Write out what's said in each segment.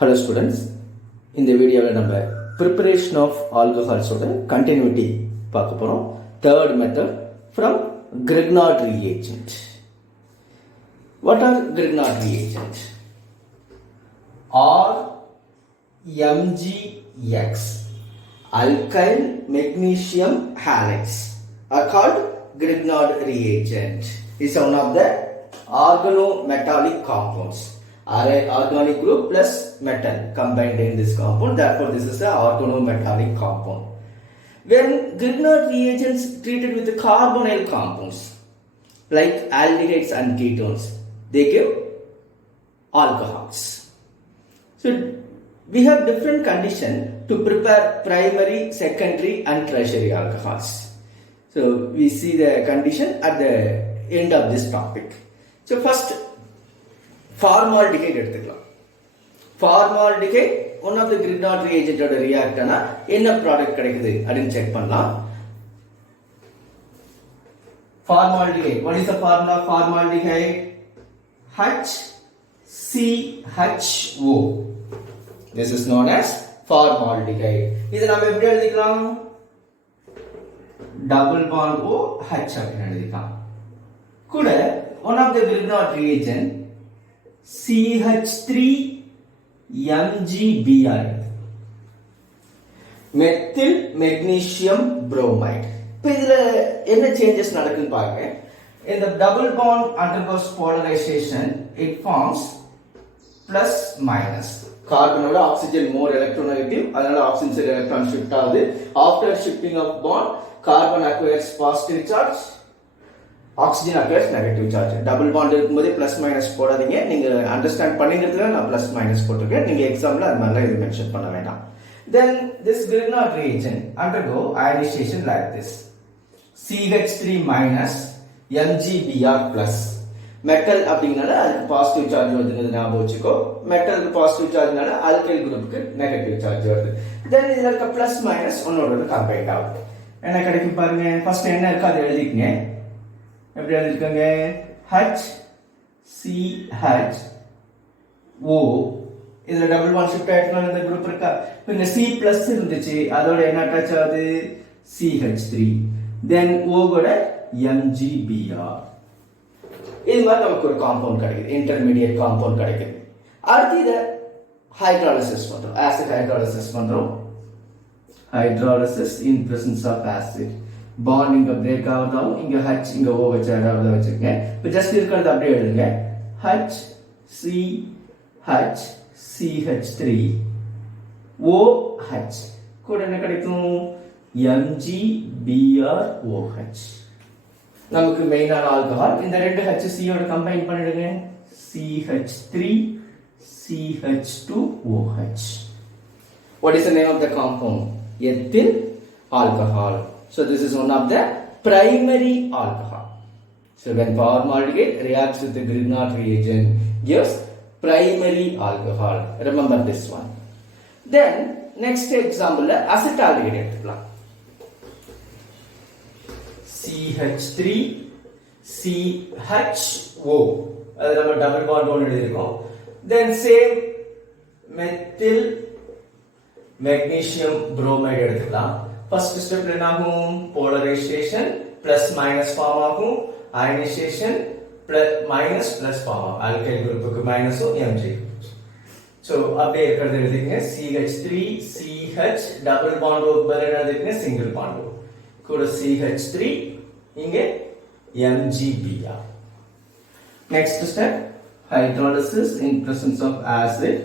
Hello students, இந்த வீடியோவில் நம்ம preparation of alcohols ஓட continuity பார்க்க போறோம். Third method from Grignard reagent. What are Grignard reagent? RMgX alkyl magnesium halides are called Grignard reagent. It's one of the organometallic compounds. Organic group plus metal combined in this compound, therefore this is an organometallic compound. When Grignard reagents treated with the carbonyl compounds like aldehydes and ketones, they give alcohols. So we have different conditions to prepare primary, secondary and tertiary alcohols. So we see the condition at the end of this topic. So first, formaldehyde எடுத்துக்கலாம். Formaldehyde one of the Grignard reagent ஓட ரியாக்டனா என்ன product கிடைக்குது அப்படினு check பண்ணலாம். Formaldehyde, what is the formula of formaldehyde? HCHO. This is known as formaldehyde. இத நாம எப்படி எழுதிக்கலாம்? டபுள் பாண்ட் O H அப்படி எழுதிக்கலாம். கூட one of the Grignard reagent CH3MgBr, methyl magnesium bromide. இப்போ இதுல என்ன சேஞ்சஸ் நடக்குன்னு பாருங்க. In the double bond undergoes polarization, it forms plus minus. கார்பனோட ஆக்சிஜன் more electronegative, அதனால ஆக்சிஜன் சைடு எலக்ட்ரான் ஷிஃப்ட் ஆகுது. After shifting of bond, carbon acquires positive charge, oxygen acquires negative charge. Double bond இருக்கும்போது plus minus போடாதீங்க. நீங்க understand பண்ணிக்கிறதுல நான் plus minus போட்டுருக்கேன். நீங்க எக்ஸாம்ல அது மாதிரிலாம் இது மென்ஷன் பண்ண வேண்டாம். Then this Grignard reagent undergo ionization like this. CH3 minus MgBr plus. Metal அப்படிங்கனால அதுக்கு பாசிட்டிவ் சார்ஜ் வருதுன்னு ஞாபகம் வச்சுக்கோ. மெட்டலுக்கு பாசிட்டிவ் சார்ஜ்னால ஆல்கைல் குரூப்புக்கு நெகட்டிவ் சார்ஜ் வருது. தென் இதுல இருக்க பிளஸ் மைனஸ் ஒன்னோட கம்பைன்ட் ஆகுது. என்ன கிடைக்கும் பாருங்க. ஃபர்ஸ்ட் என்ன இருக்கு அதை எழுதிக்கங்க. எப்படி எழுதிருக்காங்க? HCHO. இதுல டபுள் பாண்ட் ஷிஃப்ட் ஆயிட்டனால இந்த குரூப் இருக்கா. இந்த C பிளஸ் இருந்துச்சு, அதோட என்ன அட்டாச் ஆகுது? CH3. தென் O கூட MgBr. இது மாதிரி நமக்கு ஒரு காம்பவுண்ட் கிடைக்குது, இன்டர்மீடியட் காம்பவுண்ட் கிடைக்குது. அடுத்து இத ஹைட்ராலிசிஸ் பண்றோம், ஆசிட் ஹைட்ராலிசிஸ் பண்றோம். Hydrolysis in presence of acid. Bond இங்க பிரேக் ஆகுதாவும் இங்க H இங்க O வச்சு அடாப்ல வச்சிருக்கேன். இப்போ ஜஸ்ட் இருக்கிறது அப்படியே எழுதுங்க. HCHCH3 OH கூட என்ன கிடைக்கும்? MgBrOH. நமக்கு மெயினான ஆல்கஹால் இந்த ரெண்டு HC ஓட கம்பைன் பண்ணிடுங்க. CH3CH2OH. What is the name of the compound? Ethyl alcohol. So this is one of the primary alcohol. So when formaldehyde reacts with the Grignard reagent gives primary alcohol. Remember this one. Then next example acetaldehyde எடுத்துக்கலாம். CH3CHO. அது நம்ம double bond ஒன்னு எழுதிருக்கோம். Then same methyl magnesium bromide எடுத்துக்கலாம். First step என்ன ஆகும்? Polarization plus minus form ஆகும். Ionization plus minus plus form ஆகும். alkyl குரூப்புக்கு மைனஸும் Mg. சோ அப்படியே இருக்கிறது எழுதிங்க. CH3CH டபுள் பாண்ட் ஓ பதிலா எழுதிங்க சிங்கிள் பாண்ட் ஓ. கூட CH3 இங்க MgBr. Next step hydrolysis in presence of acid.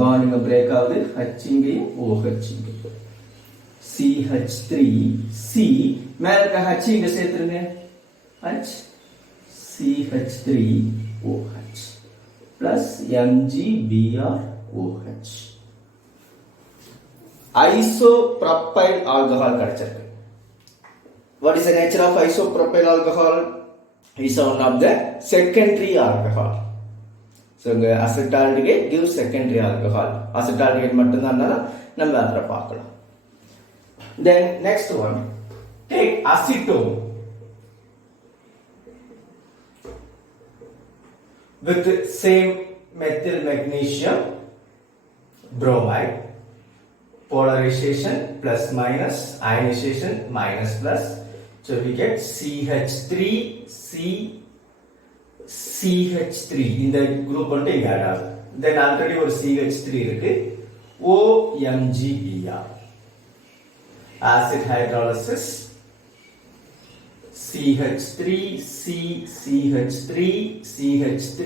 Bond இங்க பிரேக் ஆகுது. H இங்கேயும் OH இங்கேயும். CH3C மேல இருக்க H இங்க சேர்த்துருங்க. H CH3OH plus MgBrOH. Isopropyl alcohol கிடைச்சிருக்கு. What is the nature of isopropyl alcohol? Is one of the secondary alcohol. So acetaldehyde gives secondary alcohol. Acetaldehyde மட்டும் தான் நம்ம அப்புறம் பார்க்கலாம். Then next one, take acetone. with the same methyl magnesium bromide. Polarization plus minus, ionization minus plus. So we get CH3 CH3 in the group only add up. Then already ஒரு CH3 இருக்கு. OMgBr. Acid hydrolysis. CH3 CH3 CH3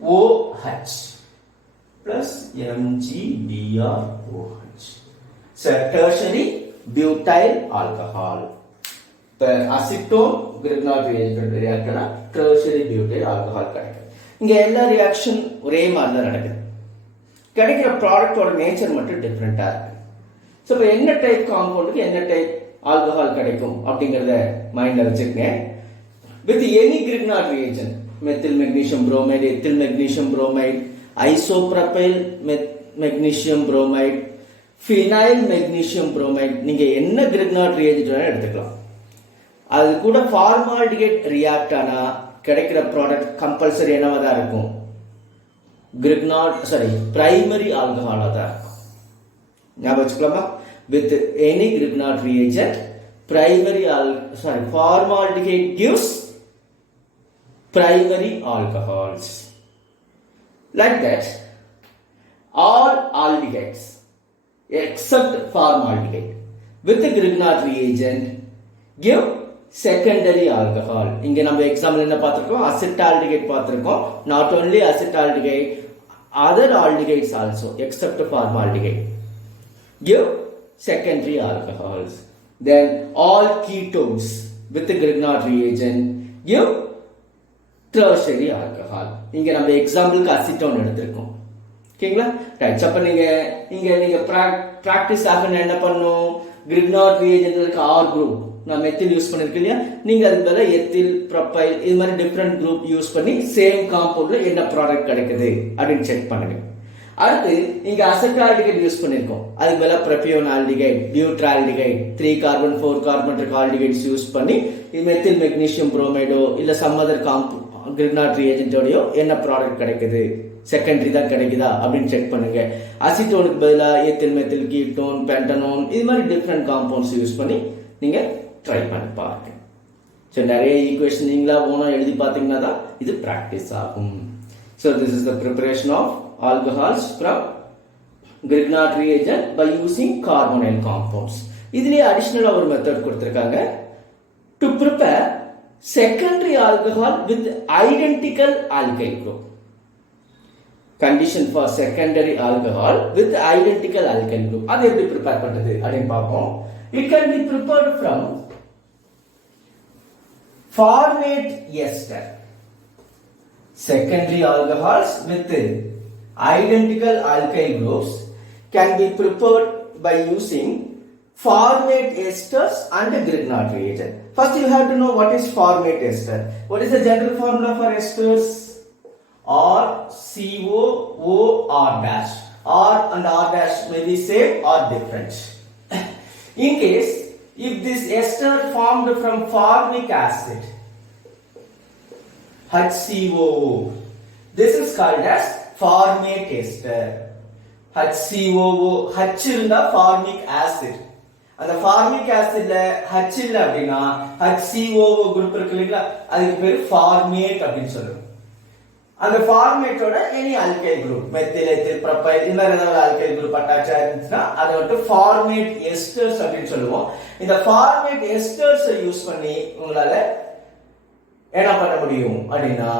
OH plus MgBrOH. So tertiary butyl alcohol. The acetone Grignard reagent reactor tertiary butyl alcohol கிடைக்கும். இங்க எல்லா reaction ஒரே மாதிரி தான் நடக்குது. கிடைக்கிற ப்ராடக்டோட நேச்சர் மட்டும் டிஃப்ரெண்டா இருக்கு. ஸோ இப்போ என்ன டைப் காம்பவுண்டுக்கு என்ன டைப் ஆல்கஹால் கிடைக்கும் அப்படிங்கிறத மைண்ட்ல வச்சுக்கங்க. With any Grignard reagent, methyl magnesium bromide, ethyl magnesium bromide, isopropyl magnesium bromide, phenyl magnesium bromide, நீங்க என்ன Grignard reagent வேணா எடுத்துக்கலாம். அது கூட ஃபார்மால்டிஹைட் ரியாக்ட் ஆனா கிடைக்கிற ப்ராடக்ட் கம்பல்சரி என்னவா தான் இருக்கும்? பிரைமரி ஆல்கஹாலா தான் இருக்கும். ஞாபகம் வச்சுக்கலாமா? With any Grignard reagent, formaldehyde gives primary alcohols. Like that, all aldehydes except formaldehyde with the Grignard reagent give secondary alcohol. இங்க நம்ம எக்ஸாம்பிள் என்ன பார்த்திருக்கோம்? அசிட்டால்டிஹைட் பார்த்திருக்கோம். Not only acetaldehyde, other aldehydes also except formaldehyde give secondary alcohols. Then all ketones with the Grignard reagent give tertiary alcohol. இங்க நம்ம எக்ஸாம்பிளுக்கு acetone எடுத்திருக்கோம். ஓகேங்களா? ரைட். அப்ப நீங்க பிராக்டிஸ் ஆகணும் என்ன பண்ணணும்? Grignard reagentக்கு ஆர் குரூப் நான் மெத்தில் யூஸ் பண்ணிருக்கேன் இல்லையா, நீங்க அதுக்கு பதிலா எத்தில், ப்ரொபைல் இது மாதிரி டிஃப்ரெண்ட் குரூப் யூஸ் பண்ணி சேம் காம்பவுண்ட்ல என்ன ப்ராடக்ட் கிடைக்குது அப்படின்னு செக் பண்ணுங்க. அடுத்து இங்க அசிட்டால்டிஹைட் யூஸ் பண்ணிருக்கோம், அதுக்கு பதிலா ப்ரோபியோன் ஆல்டிஹைட், பியூட்ரால்டிஹைட், 3 கார்பன் 4 கார்பன் இருக்க ஆல்டிஹைட்ஸ் யூஸ் பண்ணி மெத்தில் மெக்னீசியம் புரோமைடோ இல்ல சம் அதர் Grignard reagentோடயோ என்ன ப்ராடக்ட் கிடைக்குது, செகண்டரி தான் கிடைக்குதா அப்படின்னு செக் பண்ணுங்க. அசிட்டோனுக்கு பதிலா எத்தில், மெத்தில், கீட்டோன், பென்டனோன் இது மாதிரி டிஃப்ரெண்ட் காம்பவுண்ட்ஸ் யூஸ் பண்ணி நீங்க ட்ரை பண்ணி பாருங்க. ஸோ நிறைய ஈக்குவேஷன் நீங்களா ஓனா எழுதி பார்த்தீங்கன்னா தான் இது ப்ராக்டிஸ் ஆகும். So this is the preparation of alcohols from Grignard reagent by using carbonyl compounds. இதுலயே அடிஷனலா ஒரு மெத்தட் கொடுத்திருக்காங்க. To prepare secondary alcohol with identical alkyl group. Condition for secondary alcohol with identical alkyl group. அது எப்படி prepare பண்றது அப்படினு பார்ப்போம். It can be prepared from formate ester. Secondary alcohols with identical alkyl groups can be prepared by using formate esters and Grignard reagent. First you have to know what is formate ester. What is the general formula for esters? RCOOR dash. R and R dash may be same or different. In case if this ester formed from formic acid, HCOO, this is called as formate ester. HCOO, H இருந்தா formic acid. அந்த formic ஆசிட்ல H இல்ல அப்படின்னா HCOO group இருக்கு இல்லையா, அதுக்கு பேரு format அப்படின்னு சொல்லுவோம். அந்த ஃபார்மேட்டோட any alkyl group, methyl, ethyl, propyl இந்த மாதிரி ஏதாவது ஆல்கைல் குரூப் அட்டாச் ஆயிருந்துச்சுன்னா அதை வந்து ஃபார்மேட் எஸ்டர்ஸ் அப்படின்னு சொல்லுவோம். இந்த ஃபார்மேட் எஸ்டர்ஸ் யூஸ் பண்ணி உங்களால என்ன பண்ண முடியும் அப்படின்னா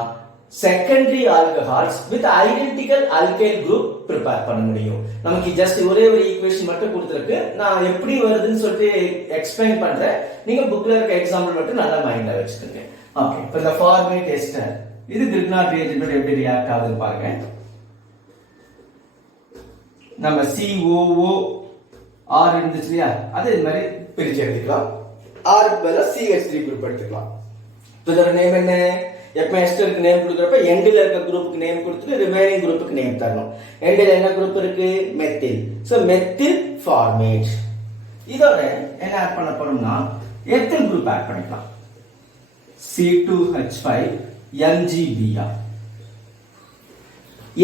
secondary alcohols with identical alkyl group prepare பண்ண முடியும். நமக்கு ஜஸ்ட் ஒரே ஒரு ஈக்குவேஷன் மட்டும் கொடுத்துருக்கு, நான் எப்படி வருதுன்னு சொல்லிட்டு எக்ஸ்பிளைன் பண்றேன். நீங்க புக்ல இருக்க எக்ஸாம்பிள் மட்டும் நல்லா மைண்ட்ல வச்சுக்கோங்க. ஓகே, இப்போ இந்த ஃபார்மேட் எஸ்டர் இது Grignard reagent எப்படி ரியாக்ட் ஆகுதுன்னு பாருங்க. நம்ம COOR இருந்துச்சு இல்லையா, அது இது மாதிரி பிரிச்சு எடுத்துக்கலாம். R பதிலா CH3 குரூப் எடுத்துக்கலாம். இதோட நேம் என்ன? எப்ப எஸ்டருக்கு நேம் கொடுக்கறப்ப எண்ட்ல இருக்க குரூப்புக்கு நேம் கொடுத்துட்டு ரிமைனிங் குரூப்புக்கு நேம் தரணும். எண்ட்ல என்ன குரூப் இருக்கு? மெத்தில். So methyl format. இதோட என்ன ஆட் பண்ண போறோம்னா எத்தில் குரூப் ஆட் பண்ணிக்கலாம். C2H5 MgBr.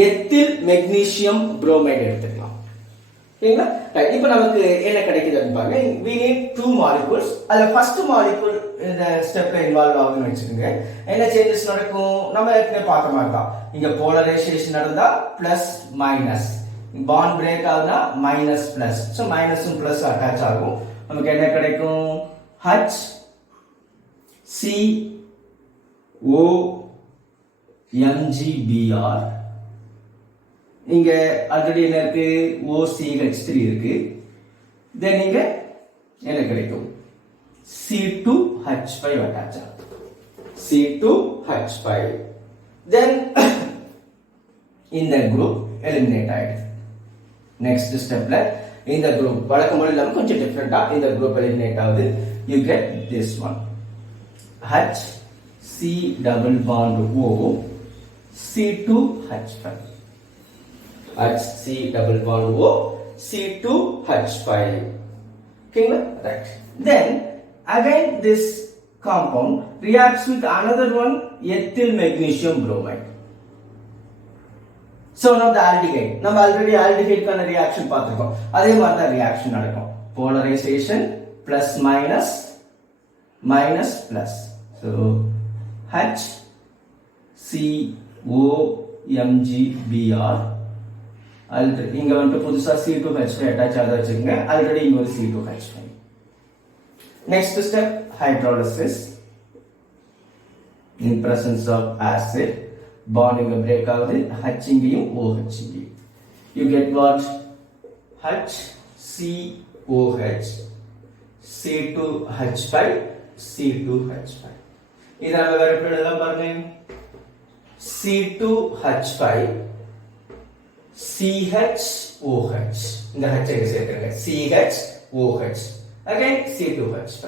Ethyl magnesium bromide எடுத்துக்கலாம். சரிங்களா? இப்போ நமக்கு என்ன கிடைக்குதுன்னு பாருங்க. we need two molecules. அதுல ஃபர்ஸ்ட் மாலிகூல் இந்த ஸ்டெப்ல இன்வால்வ் ஆகும்னு வெச்சுக்கோங்க. என்ன சேஞ்சஸ் நடக்கும்? நம்ம ஏற்கனவே பார்த்த மாதிரி தான். இங்க போலரைசேஷன் நடந்தா பிளஸ் மைனஸ், பாண்ட் பிரேக் ஆகுனா மைனஸ் பிளஸ். சோ மைனஸும் பிளஸ் அட்டாச் ஆகும். நமக்கு என்ன கிடைக்கும்? H C O MgBr. இங்க ஆல்ரெடி என்ன இருக்கு? OCH3 இருக்கு. தென் இங்க என்ன கிடைக்கும்? C2H5 அட்டாச் ஆகும். C2H5. தென் இந்த குரூப் எலிமினேட் ஆயிடுது. நெக்ஸ்ட் ஸ்டெப்ல இந்த குரூப் வழக்கம் போல இல்லாம கொஞ்சம் டிஃபரெண்டா இந்த குரூப் எலிமினேட் ஆகுது. You get this one. H C double bond O C2H5. HC double bond O C2H5. Okay, right. Then again this compound reacts with another one, ethyl magnesium bromide. So now the aldehyde. நம்ம already aldehyde கான reaction பார்த்திருக்கோம். அதே மாதிரி தான் reaction நடக்கும். Polarization plus minus minus plus. So H C O MgBr. இங்க வந்து புதுசா C2H5 அட்டாச் ஆக வச்சிருங்க. ஆல்ரெடி இங்க ஒரு C2H5. Next step hydrolysis. in presence of acid, bond இங்க பிரேக் ஆகுது. H இங்கேயும் OH இங்கேயும். you get what? HCOH C2H5 C2H5. இத நம்ம வேற எப்படி எழுதலாம் பாருங்க. C2H5 CHOH. இந்த H எங்க சேர்த்துங்க? CHOH. Again C2H5.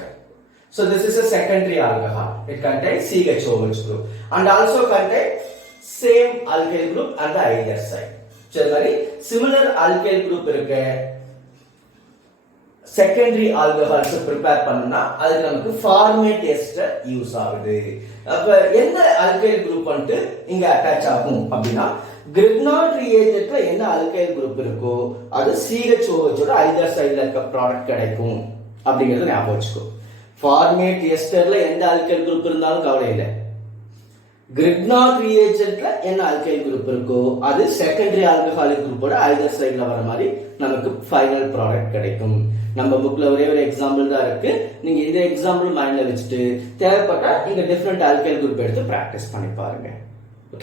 So this is a secondary alcohol. It contains CHOH group and also contains same alkyl group on the either side. சரி, similar alkyl group இருக்க secondary alcohols prepare பண்ணா அதுக்கு நமக்கு formate ester use ஆகுது. அப்ப எந்த alkyl group வந்து இங்க அட்டாச் ஆகும் அப்படினா Grignard reagentல என்ன alkyl group இருக்கோ அது CHOH ஓட either sideல இருக்க ப்ராடக்ட் கிடைக்கும் அப்படிங்கறது ஞாபகம் வச்சுக்கோ. formate esterல எந்த alkyl group இருந்தாலும் கவலை இல்லை. Grignard reagentல என்ன alkyl group இருக்கோ அது secondary alcoholic group ஓட either sideல வர மாதிரி நமக்கு ஃபைனல் ப்ராடக்ட் கிடைக்கும். நம்ம புக்ல ஒரே ஒரு எக்ஸாம்பிள் தான் இருக்கு. நீங்க இந்த எக்ஸாம்பிள் மைண்ட்ல வச்சுட்டு தேவைப்பட்டா நீங்க டிஃபரெண்ட் alkyl group எடுத்து பிராக்டிஸ் பண்ணி பாருங்க.